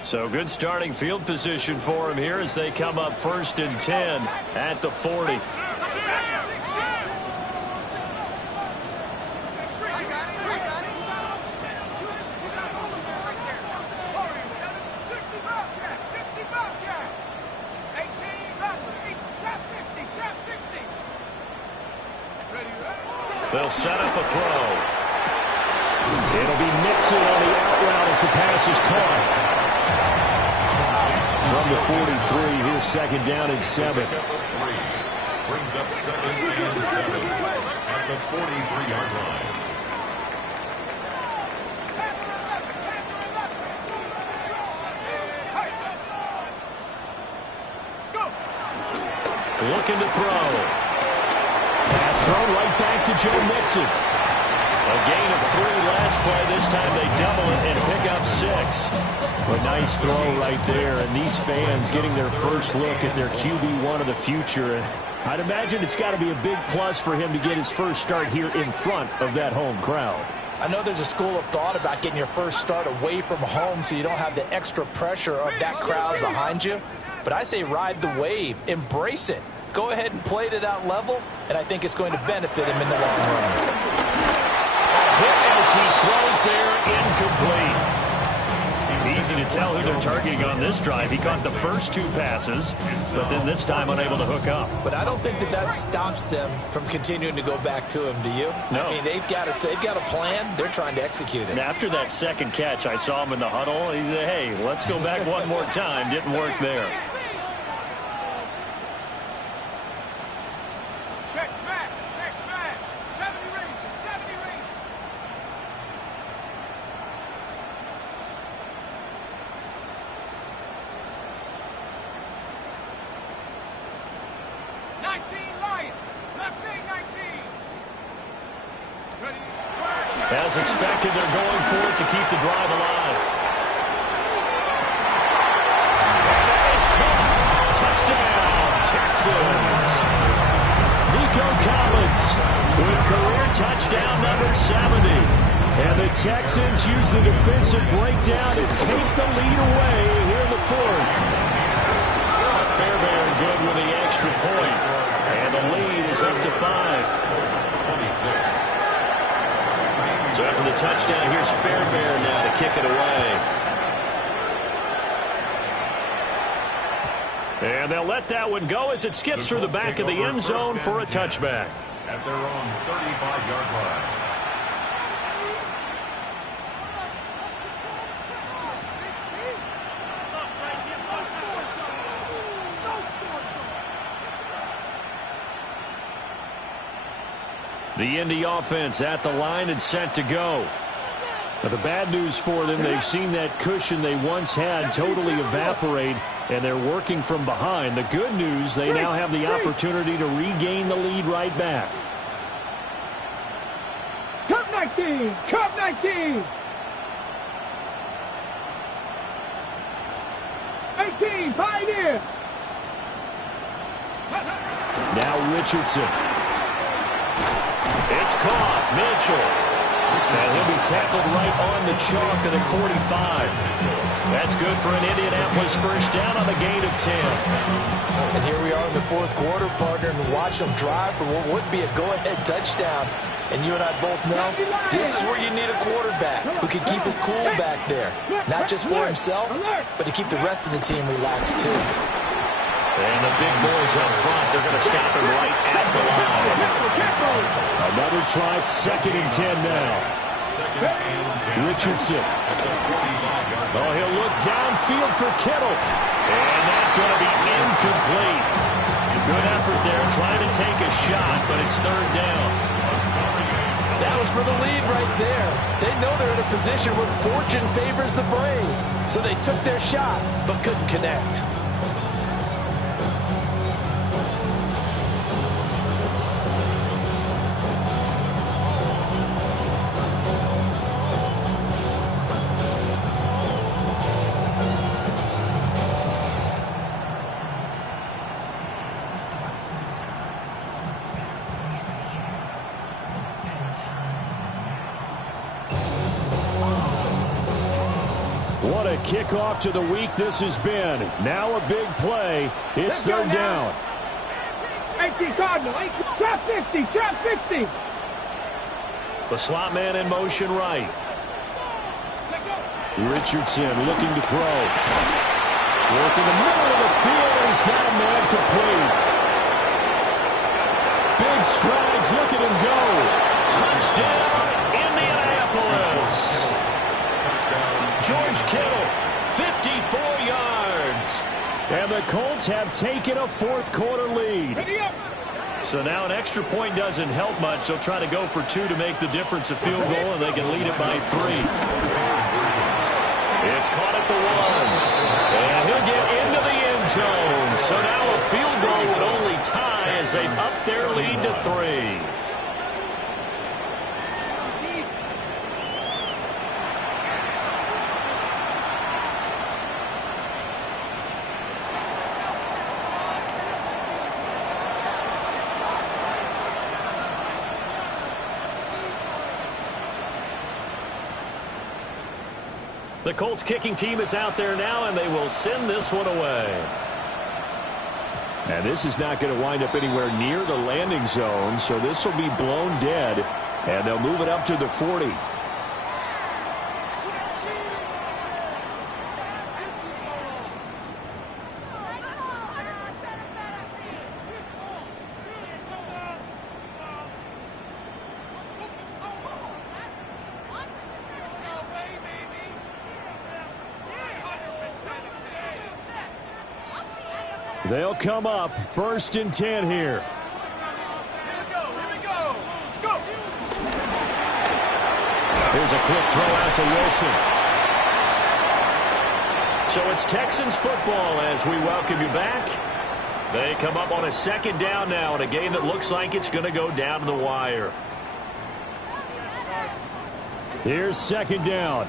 So good starting field position for him here as they come up 1st and 10 at the 40. They'll set up a throw. It'll be Mixon on the out route as the pass is caught. From the 43, here's second down and 7. Brings up 2nd and 7 at the 43-yard line. Looking to throw. Pass thrown right back to Joe Mixon. A gain of 3 last play. This time they double it and pick up 6. A nice throw right there, and these fans getting their first look at their QB1 of the future. I'd imagine it's got to be a big plus for him to get his first start here in front of that home crowd. I know there's a school of thought about getting your first start away from home so you don't have the extra pressure of that crowd behind you. But I say ride the wave. Embrace it. Go ahead and play to that level, and I think it's going to benefit him in the long run. Hit as he throws there, incomplete. Easy to tell who they're targeting on this drive. He caught the first 2 passes, but then this time unable to hook up. But I don't think that stops them from continuing to go back to him, do you? No. I mean, they've got a plan. They're trying to execute it. And after that second catch, I saw him in the huddle. He said, hey, let's go back one more time. Didn't work there. Check smash. 70 range. As expected, they're going for it to keep the drive alive. It's caught. Touchdown, Texans. Nico Collins with career touchdown number 70. And the Texans use the defensive breakdown to take the lead away here in the fourth. Fairbairn good with the extra point. And the lead is up to 5. So after the touchdown, here's Fairbairn now to kick it away. And they'll let that one go as it skips through the back of the end zone for a touchback. At their own 35-yard line. The Indy offense at the line and set to go. Now, the bad news for them, they've seen that cushion they once had totally evaporate, and they're working from behind. The good news, they now have the opportunity to regain the lead right back. Cup 19! Cup 19! 18, Pioneer! Now Richardson. It's caught. Mitchell. And he'll be tackled right on the chalk of the 45. That's good for an Indianapolis first down on a gain of 10. And here we are in the fourth quarter, partner, and watch them drive for what would be a go-ahead touchdown. And you and I both know this is where you need a quarterback who can keep his cool back there. Not just for himself, but to keep the rest of the team relaxed, too. And the big boys up front, they're going to stop him right at the line. Another try, 2nd and 10 now. Richardson. Oh, he'll look downfield for Kittle. And that's going to be incomplete. Good effort there, trying to take a shot, but it's 3rd down. That was for the lead right there. They know they're in a position where fortune favors the brave. So they took their shot, but couldn't connect. What a kickoff to the week this has been. Now a big play. It's 3rd down. 18 Cardinal, 18, trap 60, trap 60. The slot man in motion right. Richardson looking to throw. Working the middle of the field, and he's got a man complete. Big strides, look at him go. Touchdown, Indianapolis. George Kittle, 54 yards. And the Colts have taken a fourth quarter lead. So now an extra point doesn't help much. They'll try to go for 2 to make the difference a field goal, and they can lead it by 3. It's caught at the 1. And he'll get into the end zone. So now a field goal would only tie as they up their lead to 3. The Colts kicking team is out there now, and they will send this one away. And this is not going to wind up anywhere near the landing zone, so this will be blown dead, and they'll move it up to the 40. They'll come up 1st and 10 here. Here's a quick throw out to Wilson. So it's Texans football as we welcome you back. They come up on a 2nd down now in a game that looks like it's going to go down to the wire. Here's second down.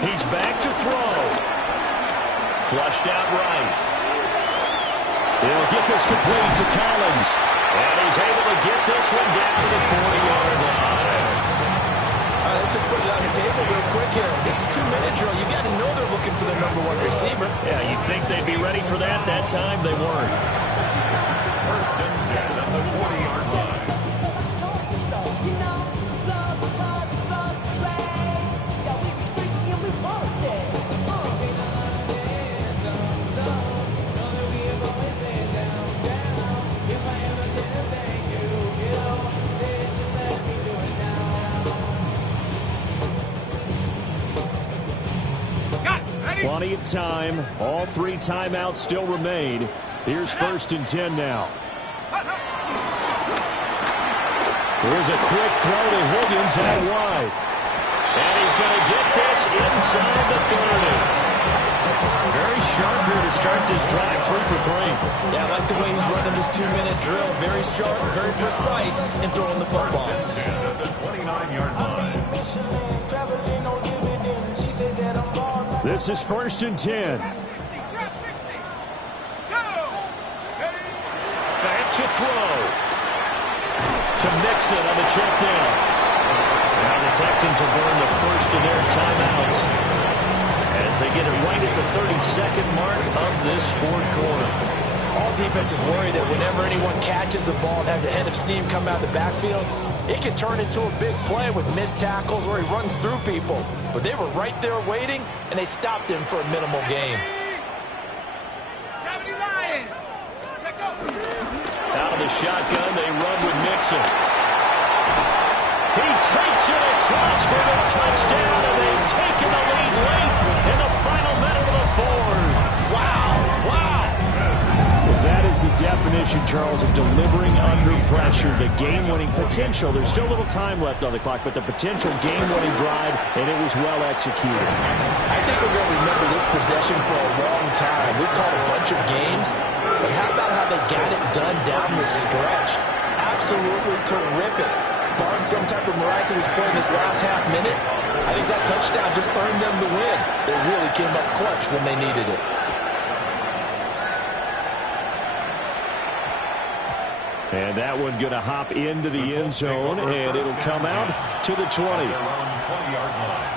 He's back to throw. Flushed out right. He'll get this complete to Collins. And he's able to get this one down to the 40-yard line. Let's just put it on the table real quick here. This is 2-minute drill. You got to know they're looking for their number one receiver. Yeah, you'd think they'd be ready for that. That time they weren't. First and 10 at the 40-yard line. Plenty of time. All 3 timeouts still remain. Here's first and 10 now. Here's a quick throw to Higgins out wide. And he's going to get this inside the 30. Very sharp here to start this drive, 3 for 3. Yeah, I like the way he's running this 2-minute drill. Very sharp, very precise in throwing the football. At the 29-yard line. This is first and 10. Back to throw. To Mixon on the check down. Now the Texans have burned the first of their timeouts as they get it right at the 32nd mark of this fourth quarter. All defenses worry that whenever anyone catches the ball and has a head of steam come out of the backfield, it can turn into a big play with missed tackles or he runs through people. But they were right there waiting, and they stopped him for a minimal gain. Out of the shotgun, they run with Mixon. He takes it across for the touchdown, and they've taken the lead late in the final minute of the fourth. Wow, wow. That is the definition, Charles, of delivering under pressure. The game-winning potential. There's still a little time left on the clock, but the potential game-winning drive, and it was well executed. I think we're going to remember this possession for a long time. We've called a bunch of games, but how about how they got it done down the stretch? Absolutely terrific. Barring some type of miraculous play in this last half minute, I think that touchdown just earned them the win. They really came up clutch when they needed it. And that one going to hop into the end zone, and it'll come out to the 20. Their own 20-yard line.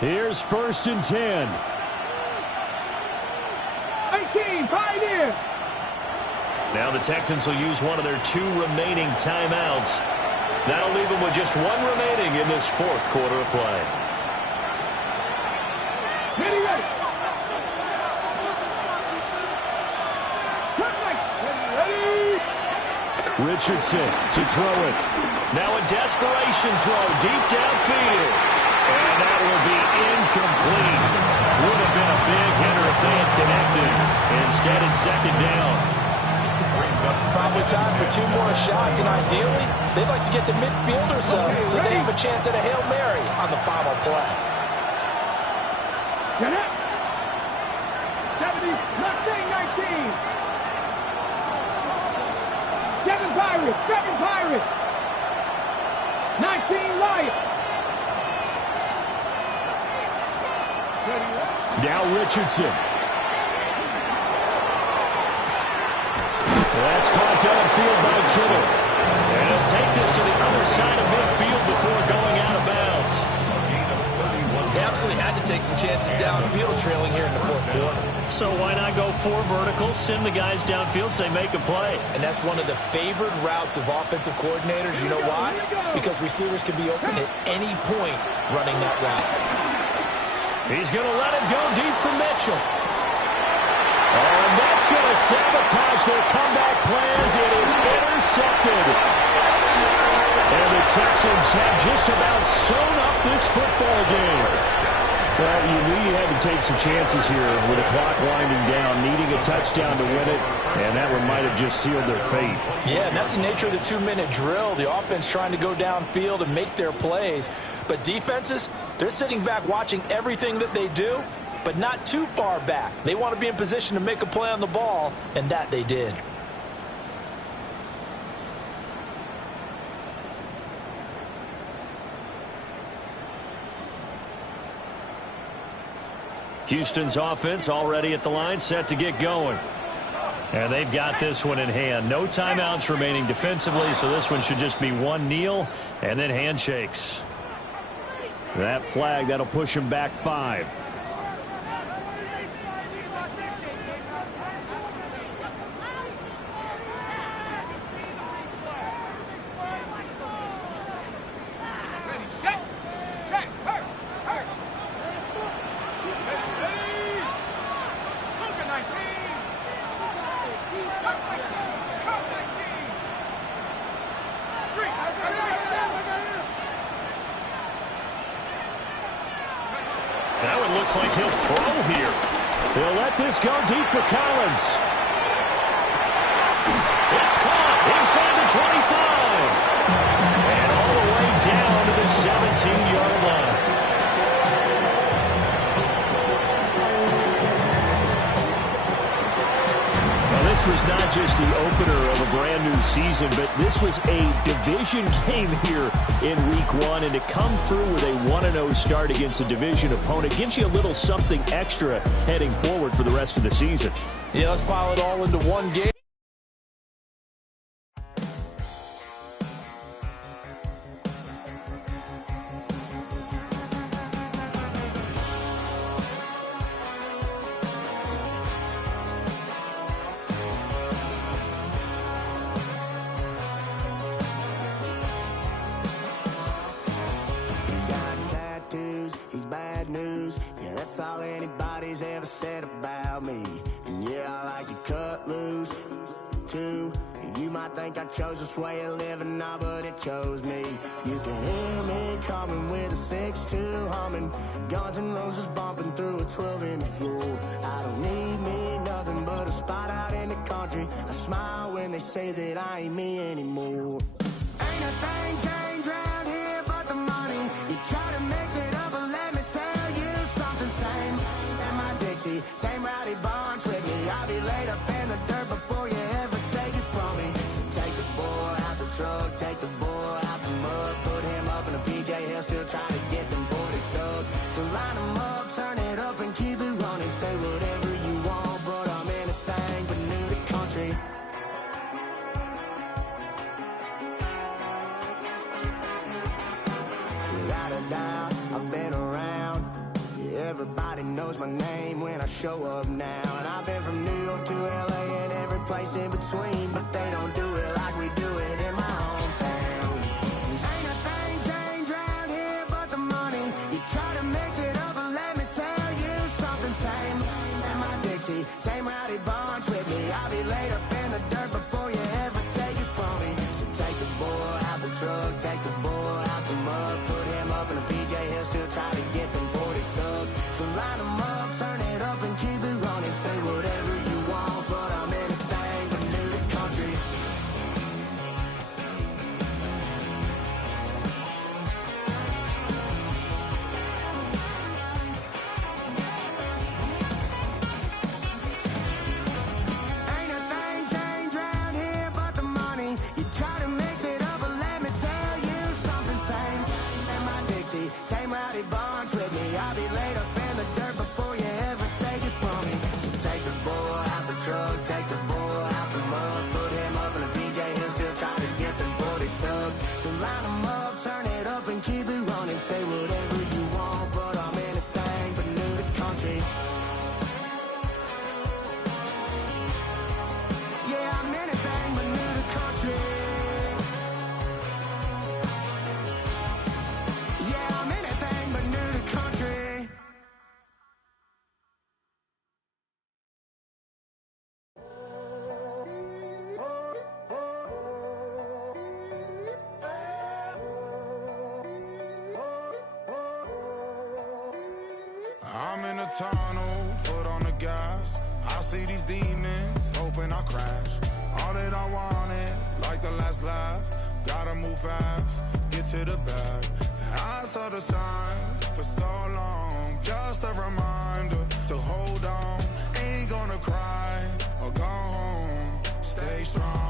Here's first and 10. 18, Pioneer. Now the Texans will use one of their 2 remaining timeouts. That'll leave them with just 1 remaining in this fourth quarter of play. Ready, ready. Ready. Richardson to throw it. Now a desperation throw deep downfield. And that will be incomplete. Would have been a big hitter if they had connected. Instead, it's second down. Probably time for 2 more shots, and ideally, they'd like to get the midfield or so they have a chance at a Hail Mary on the final play. Get it. 70, Mustang 19. 7 Pirates, 7 Pirates. 19 Lions. Now Richardson. That's caught downfield by Kittle. And he'll take this to the other side of midfield before going out of bounds. They absolutely had to take some chances downfield trailing here in the fourth quarter. So why not go 4 verticals, send the guys downfield, say make a play. And that's one of the favored routes of offensive coordinators. You know why? Because receivers can be open at any point running that route. He's going to let it go deep for Mitchell. And that's going to sabotage their comeback plans. It is intercepted. And the Texans Texans have just about sewn up this football game. Well, you knew you had to take some chances here with the clock winding down, needing a touchdown to win it, and that one might have just sealed their fate. Yeah, and that's the nature of the 2-minute drill. The offense trying to go downfield and make their plays. But defenses, they're sitting back watching everything that they do, but not too far back. They want to be in position to make a play on the ball, and that they did. Houston's offense already at the line, set to get going. And they've got this one in hand. No timeouts remaining defensively, so this one should just be one kneel and then handshakes. That flag, that'll push him back 5. Looks like he'll throw here. He'll let this go deep for Collins. It's caught inside the 25. And all the way down to the 17-yard line. Well, this was not just the opener of a brand new season, but this was a division game here in week 1, and to come through with a 1-0 start against a division opponent gives you a little something extra heading forward for the rest of the season. Yeah, let's pile it all into one game. All anybody's ever said about me. And yeah, I like to cut loose too. You might think I chose this way of living now, but it chose me. You can hear me coming with a 6-2 humming, Guns N' Roses bumping through a 12-inch floor. I don't need me nothing but a spot out in the country. I smile when they say that I ain't me anymore. Ain't a thing changed around here but the money. You try to mix it up, but let me tell you something. Same in my Dixie, same rowdy bunch with me. I'll be laid up in the dirt before you ever take it from me. So take the boy out the truck, take the boy out the mud, put him up in a PJ Hill, still trying to get them 40 stuck. So line them up, turn it up and keep it running. Say whatever you want, but I'm anything but new to country. Without a doubt, I've been around. Everybody knows my name when I show up now. And I've been from New York to LA and every place in between, but they don't do it like we do it in my hometown. Ain't a thing changed around here but the money. You try to mix it up, but let me tell you something. Same in my Dixie, same rowdy bunch with me. I'll be laid up in the dirt before you ever take it from me. So take the boy out the truck, take the boy out the mud, put him up in a PJ Hill, still try to get them 40 stuck. So line them up, turn it up and keep it running. Say whatever you want, but I'm anything but new to country. tunnel, foot on the gas. I see these demons, hoping I crash. All that I wanted, like the last laugh. Gotta move fast, get to the bag. I saw the signs for so long, just a reminder to hold on. Ain't gonna cry or go home, stay strong.